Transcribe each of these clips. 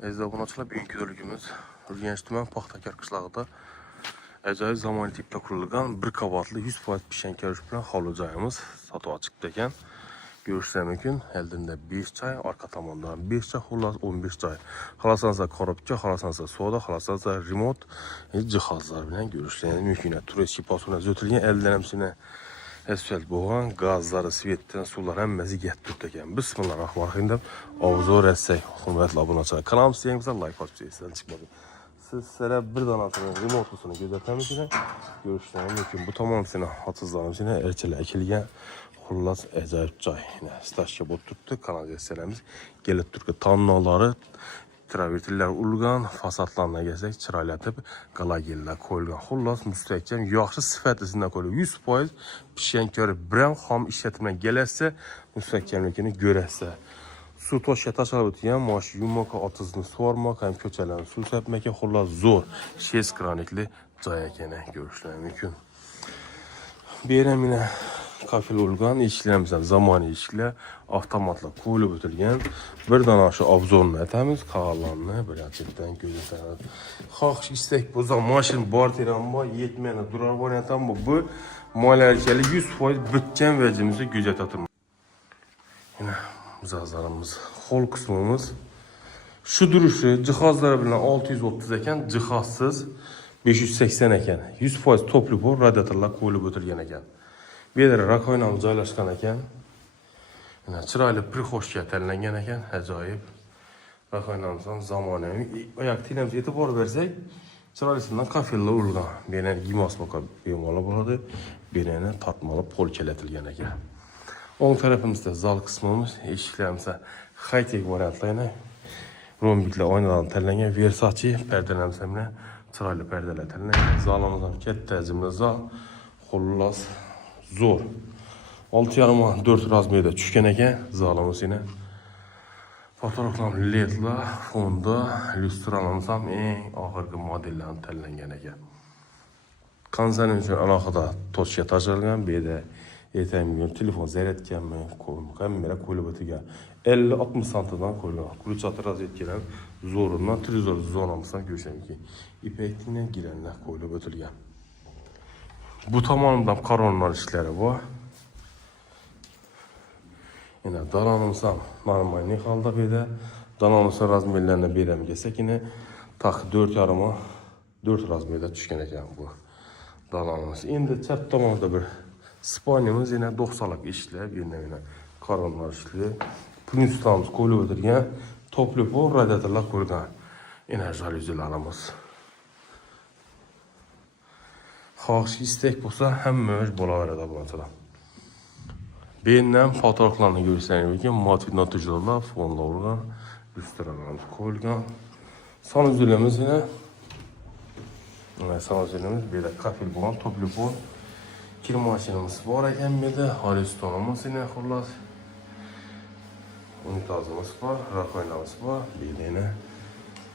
Əziz abunəçilər, bugünkü bölümümüz Urganch tuman Paxtakar qishlog'ida ajoyib zamonaviy tipda qurilgan 1 qavatli 100% pishgan ko'rish bilan hovli joyimiz sotuvga chiqdi ekan. Görüşlər mümkün. Eldində 5 joy, arqa tomondan 5 joy, xullas 15 joy. Xalasansa korobka, xalasansa soda, xalasansa remont jihozlar bilan görüşlər mümkün. Turistik pasuna o'tilgan eldan hamsini asfalt bo'lgan, gazlari, svetdan, suvlar hammasi yetib ekan. Bismillahirrohmanirrohim deb obzor etsak, hurmatli obunachilar, kanalimizga yangi like bosib qo'ysangiz chiqmadi. Sizlarga bir donasini remontini ko'rsatamiz ekan. Görüşlər mümkün. Bu tamamsini hatırlarımızın erkələr kelgan. Xullas ajoyib joy. Stashga bo'lib turibdi. Kanalizatsiyalarimiz kelib turibdi. Tonnalari travertiller urgan, fasadlarına gəlsək, çiraylatıb qalagellər qoyulgan. Xullas müstəhkəm, yaxşı sifətisindən qoyulur. 100% pişən körü birən xam işlətimlə gələsə, müstəhkəmlikini görəsə. Su toşya taşalıb ötüyən, maaş yumaka, atızını sormaq, həm köçələrini su səpməkə, xullas zor. 6 kranikli cay əkənə görüşlər mümkün. Beyrəm yine kafel olgan, işlərimizdən zamanı işlə, avtomatla qoyulub ötülgən. Bir dana şu obzorunu etəmiz, qağalanını belə açıqdan gözətəmiz. Xalq istək bu zaman maşın barteran var, yetməyənə durar variantan bu maliyyə 100% bütkən vəcimizi gözətətimiz. Yine mızazlarımız, xol kısmımız. Şu duruşu cihazları bilen 630 eken, cihazsız 580 eken. 100% toplu bu radyatorlar qoyulub ötülgən eken. Bir yere rakoynamız joylashgan ekan. Chiroyli prixoshga tanlangan ekan, ajoyib. Rakoynamizdan zamonaviy oyoq tinamiz e'tibor bersak, chiroylisidan kafellar urilgan. Beni gimasmoka bemalol bo'ladi. Beni tortmalı pol kelatilgan ekan. O'ng tarafimizda zal qismimiz, eshiklarimiz high-tech variantlarni rombiklar oynalardan tanlangan Versace perdelarimiz ham chiroyli perdelar tanlangan. Zalimizdan katta hajmli zal, xullas zor. 6,5 4 razmerde tushgan ekan zalimiz yine. Fotoğraflar ledlar, fonda, lyustralarimiz ham eng oxirgi modellarni tanlangan ekan. Konserning uchun alohida toshga tashlangan, bu yerda ertangi telefon zaryadkanmi, kamera qo'yilib o'tilgan. 50-60 santidan qo'yilgan. Ключатор razvedkalar zo'ridan televizor zonamizdan ko'rsanki, ipakning gilanlar qo'yilib o'tilgan. Bu tomondan qaronlar ishlari bor. Yine dalonimiz ham normal holda bu yerda. Dalonimizning razmerlarini beramiz kelsak, yine tak 4,5 4 razmerda tushgan ekan bu dalonimiz. Endi chap tomonda bir spanyamiz yine 90lik ishlab, yine qaronlar ishlab, plyuslarimiz qo'yilib o'tirgan, topli bu radiatorlar qo'yilgan. Yine jaluzilarimiz. Xohish istek bo'lsa hamma o'z bo'laveradi bulardan. Beyindən fotoğraflarını görürsəniz ki, motiv natijələr, fonlar urgan, lyustralarımız qoyulgan. Son üzülümüz yine, son üzülümüz belə kafel bulan, toplu bu. Kir maşinimiz var ekan, bir Aristonumuz yine xullas. Unitazımız var, rakoynamız var, bir yine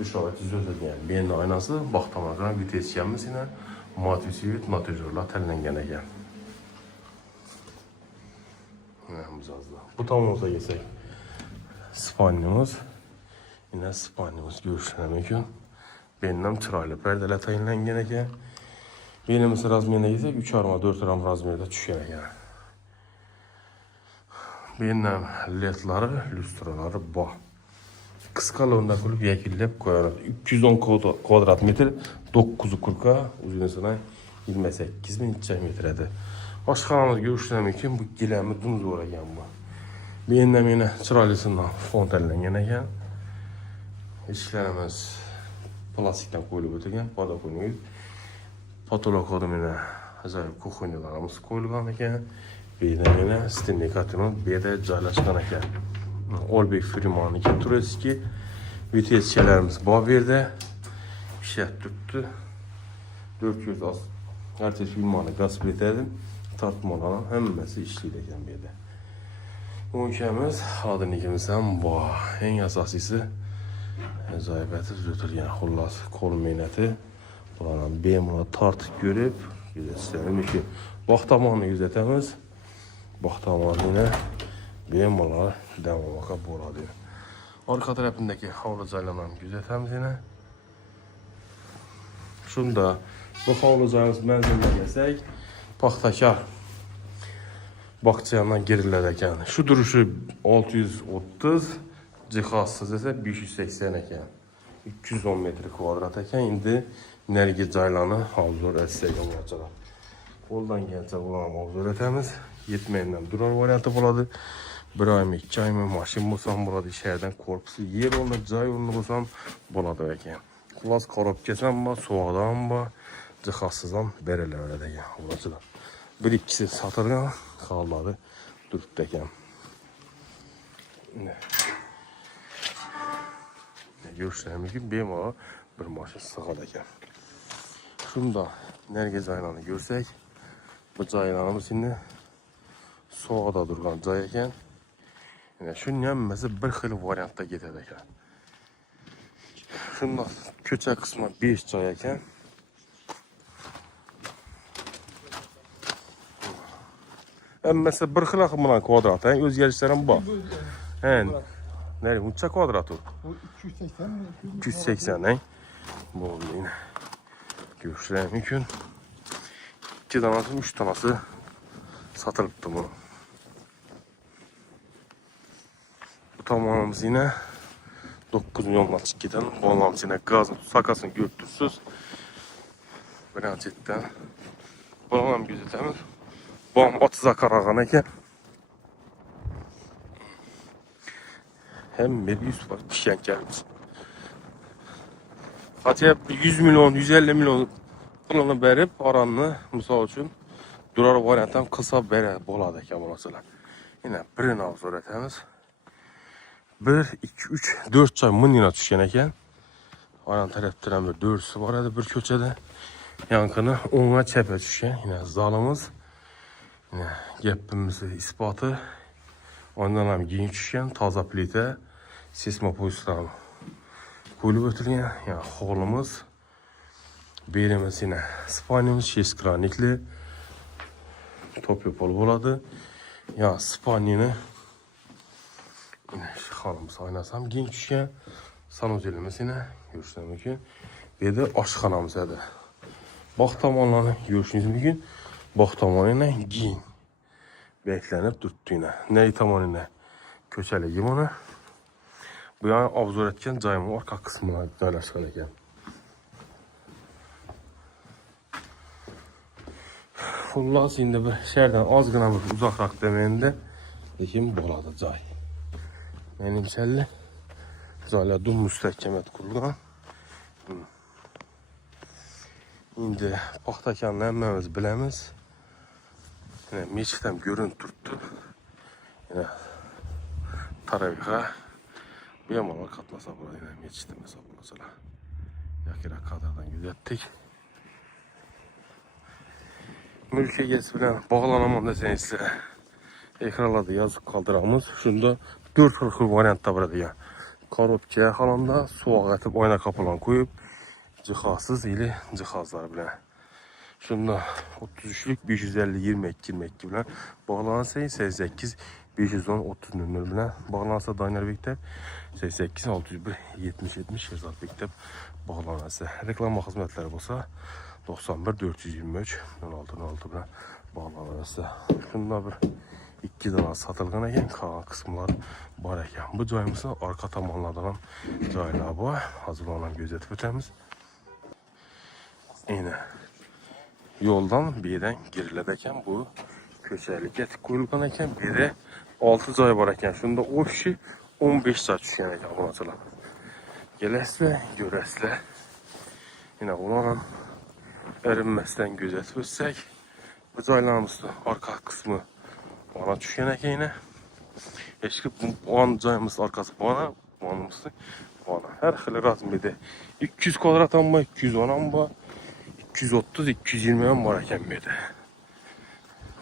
müşavirət düzəltilgan. Beyin aynası, baxtamadan vitesiyemiz yine motiv sivit natijələr tanlangan ekan. Bu tamamımıza geçsek. Spanyamız. Yine spanyamız görüşler mümkün. Benim çıraylı perdeler tayinlengen ekan. Benimiz razmerine geçsek 3,5-4 gram razmerde düşken ekan. Benim ledları, lüstraları bu. Kıskalığında kulüp yakillep koyarız. 210 kvadrat metre 9'u 40'a uzunluğuna 28.000 metrede. Aşxanamız görüşlər mümkün, bu giləmi dumuz olagan bu. Beyindən yine çiraylısından fon tanlangan ekan. İşlərimiz plastikdən qoyulub o'tilgan, podokonik. Patolog yine ajoyib kuxonyalarimiz qo'yilgan ekan. Beyindən yine stinli katının bu yerda joylashgan ekan. Olbek firmaniki turistik vitesçilərimiz bu yerda ishlab turibdi. 400 arteş firmanı gaz bildirdim. Tartmalarının hammasi ishlaydi ekan bu yerda. O'nkamiz xodimligimizdan bu. Eng asosiysi ajoyibati o'tilgan, xullas qo'l mehnati. Bularni bemalol tortib ko'rib, yuzasiga bog' tomonini kuzatamiz. Bog' tomonini bemalol davom bo'ladi. Arka tarafındaki havlu caylamanı gözetemiz yine. Şunda bu havlu cayımız mənzilinə gəlsək, Paxtakar bağçayandan gerilərəkən. Şu duruşu 630, cihazsız isə 580 ekən. 210 metr kvadrat ekən. İndi Nərgi caylanı havzor əsək olacaq. Oradan gəlcək olan havzor etəmiz. Yetməyəndən durar variantı buladı. Bir ayımı, 2 ayımı maşın bulsam buladı. Şəhərdən korpusu yer olunur, cay olunur bulsam buladı ekən. Klas qarab keçən var, soğudan var. Cihazsızdan bereler öyle de ya. Burası da. Bir ikisi satırgan kalmadı. Durup deken. Ne görüşlerimiz gibi benim o bir maşın sığa deken. Şunu da Nərgi caylanı görsək. Bu caylanımız şimdi soğuda durgan cay eken. Yani şunun yenməsi bir xil variantda gedə deken. Şunun da köçə kısmı 5 cay eken. Mesela bir xil axımla kvadrat, özgərişlərin bu. Nerede? Uçça kvadratı? 280 mi? 280, bu oldu yine. Görüşlər mümkün. 2 tanesi, 3 tanesi satılıbdı bunu. Bu tamamımız yine 9 milyonla çıkıdan. Bu anlamız yine gazın, sakasını götürsüz. Branchetten. Bu anlam gözetemiz. Bam 30'a karağan eken. Hem bir 100 var pişen gelmiş. Hatta 100 milyon, 150 milyon pulunu verip aranını misal için durar variantdan kısa bere boladı eken burasılar. Yine birini avzor etemiz. 1, 2, 3, 4 çay mınına düşen eken. Aran taraftıran bir 4'sü var idi bir köçede. Yankını 10'a çəpə düşen. Yine zalımız. Yine gepimizi ispatı. Ondan hem giyin düşen taza plite. Sismopolistan koyulup ötülgen. Yani holumuz. Belimiz yine spaniyemiz 6 kranikli. Top yapılı buladı. Ya spaniyini yine hanımız oynasam giyin düşen. Sanuzelimiz yine görüşler mümkün. Bir de aşxanamız adı. Bax tamanlarını görüşünüz mümkün. Bax tamanıyla giyin. Beklenip durdu yine. Neyi tamanıyla köçəli yimonu. Bu yani avzor etken cayımın arka kısmına daylaşıq edəkən. Xullas indi bir şəhərdən az qına bir uzaqraq deməyində dekim boladı cay. Mənimsəlli cayla dum müstəhkəmət qurulğan. İndi Paxtakanlı əmməmiz biləmiz. Yine meçidəm görüntü tuttu. Yine Taraviha bir yamalar katmasa burada yine meçidəm hesab olacaq. Yakira kadardan gözettik. Mülkiyə geçsi bilən bağlanamam desəyin sizə. Ekranlarda yazıb qaldırağımız. Şunda 4 xil variantda burada ya. Korobkaya xalanda soğuk atıb oyna kapılan koyup cihazsız ili cihazlar bilən. Şunda 33'lük 550 22 22 bilen bağlansa 88 510 30 nömrə bilen bağlansa Daynar Bektep 88 601 70 70 Şehzad Bektep bağlansa reklam xidmətləri olsa 91 423 16 16 bilen bağlansa. Şunda bir 2 dana satılğan eken kalan kısımlar var eken. Bu cayımızda arka tamanlardan caylar bu. Hazırlanan gözetip ötemiz. Yine yoldan birden girilədəkən bu köçəli get qoyulğan eken, bir de 6 cay var eken. Şunda o kişi 15 cay düşkən eken bunacılar. Gələsilə, görəsilə. Yine onlarla ərinməsdən gözətib ötsək. Bu caylarımızda arka kısmı bana düşkən eken yine. Eşki bu an cayımız arkası bana, bu anımızda bana. Hər xili razımıydı. 200 kvadrat amma, 210 amma. 230-220 var eken bir de.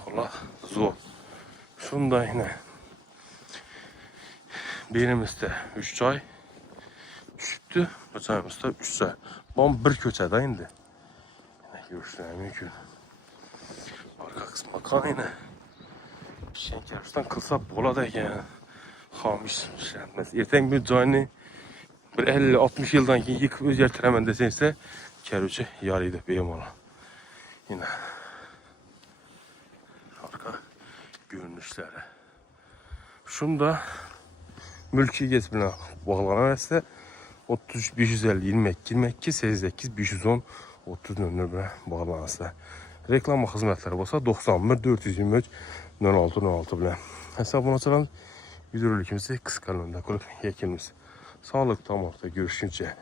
Allah zor. Şunda yine birimizde 3 çay düşüptü. Bu çayımızda 3 çay. Bam bir köçədə indi. Yine görüşlər mümkün. Arka kısmı kan yine. Şenkerustan kılsa bola da eken. xamis işlənməz. Ertəng bir cayını bir 50-60 yıldan ki yıkıb özgərtirəmən desənsə, kərücü yarıydı beymala. Yine arka görünüşləri. Şunda mülki geçimine bağlanan əsə 30 550 22 22 88 510 30 nömrə bağlanırsa. Reklama xidmətləri olsa 91 423 06 06 bilə hesabına açılan videolikimizi qısqa nömrə qoyub yekimiz. Sağlık tamamda görüşüncə.